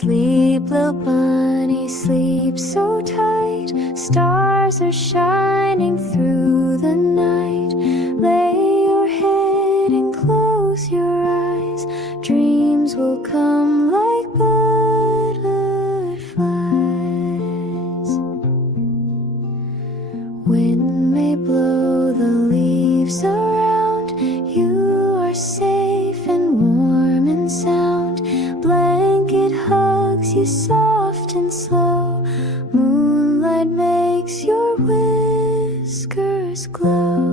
Sleep, little bunny, sleep so tight. Stars are shining through the night. Lay your head and close your eyes. Dreams will come like butterflies. Wind may blow the leaves around. You are safe and warm and sound. Blanket hugs you soft and slow. Moonlight makes your whiskers glow.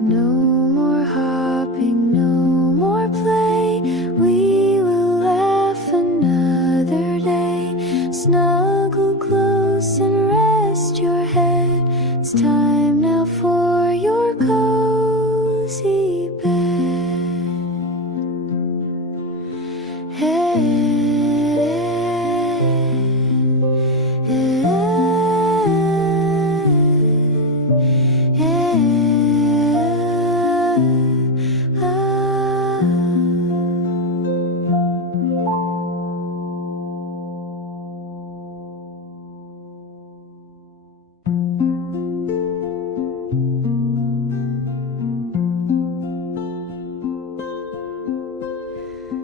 No more hopping, no more play. We will laugh another day. Snuggle close and rest your head. It's time now for your cozy bed.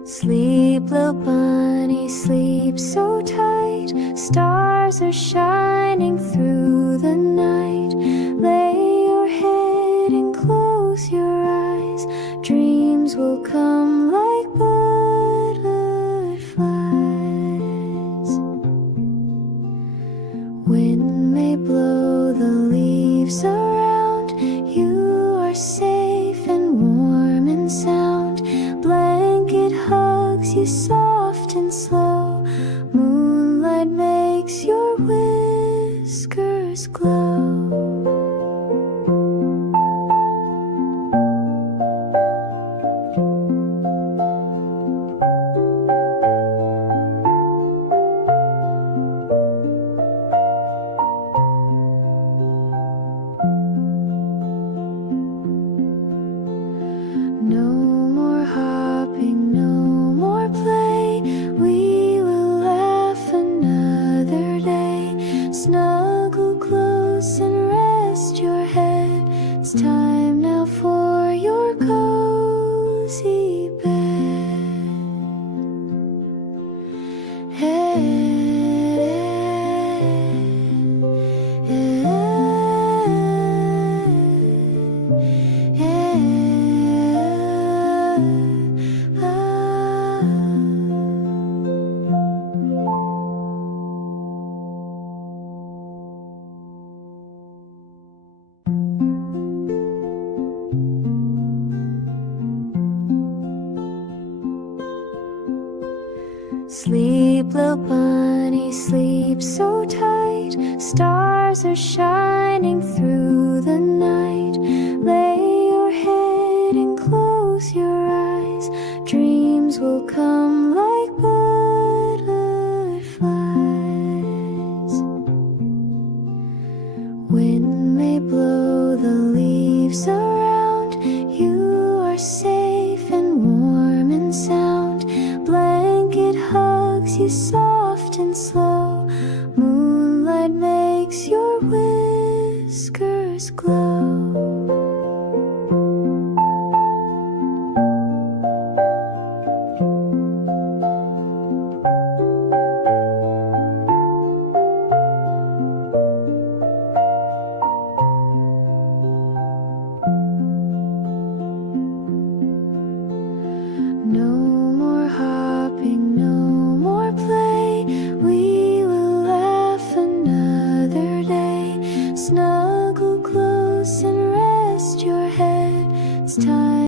Sleep, little bunny, sleep so tight. Stars are shining through the night. Lay your head and close your eyes. Dreams will come like butterflies. Wind may blow the leaves around. You are safe and warm and sound. Blanket hugs you soft and slow. Moonlight makes your whiskers glow. No more hopping, no more play. We will laugh another day. Snuggle close and rest your head. It's time now for your cozy bed. Sleep, little bunny, sleep so tight. Stars are shining through the night. Lay your head and close your eyes. Dreams will come like butterflies. Wind may blow the leaves around. You are safe and warm and sound. Blanket hugs you soft and slow. Moonlight makes your whiskers glow.